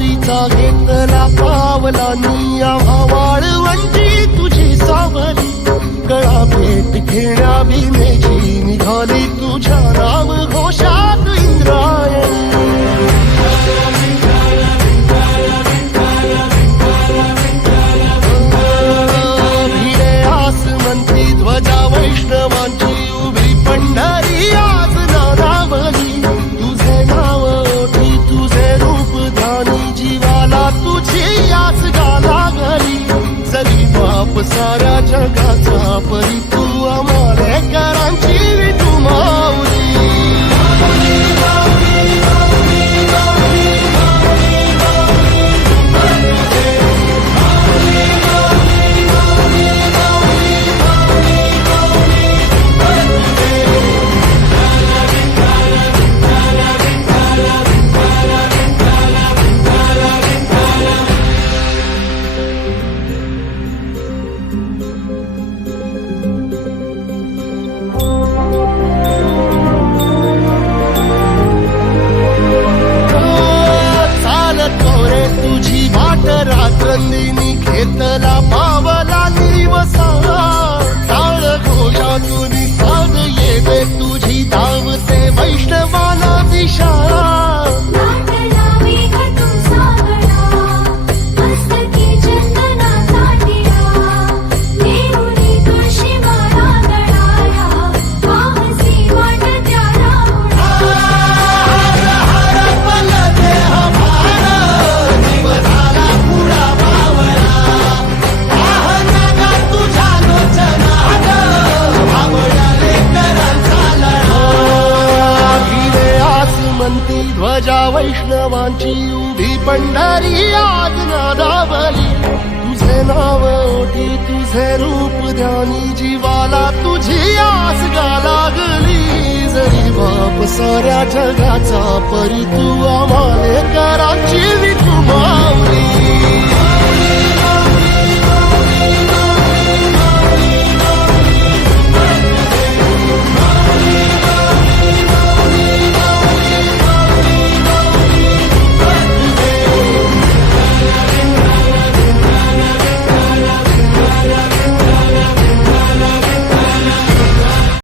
वारीचा घेतला पावलांनी आम्हा वाळवंटी तुझी सावली गळा भेट घेण्या भीमेची निघाली तुझ्या नाम घोषात इंद्रायणी भिडे आसमंती ध्वजा वैष्णवांची उभी पंढरी आज नादावली तुझे नाव ओठी तुझे रूप ध्यानी जीवाला तुझी आस गाला गली जरी बाप साऱ्या जगाचा परी तू आमालेकरांची विठू माऊली रात्रंदिनी घेतला पावला निवसा चाळ घोषातून साध येते तुझी धावते वैष्णवाला दिशा ध्वजा वैष्णवांची उभी पंढरी आज नादावली तुझे नाव ओठी तुझे रूप ध्यानी जीवाला तुझी आस लागली जरी बाप साऱ्या जगाचा परी तू आमालेकरांची विठू माऊली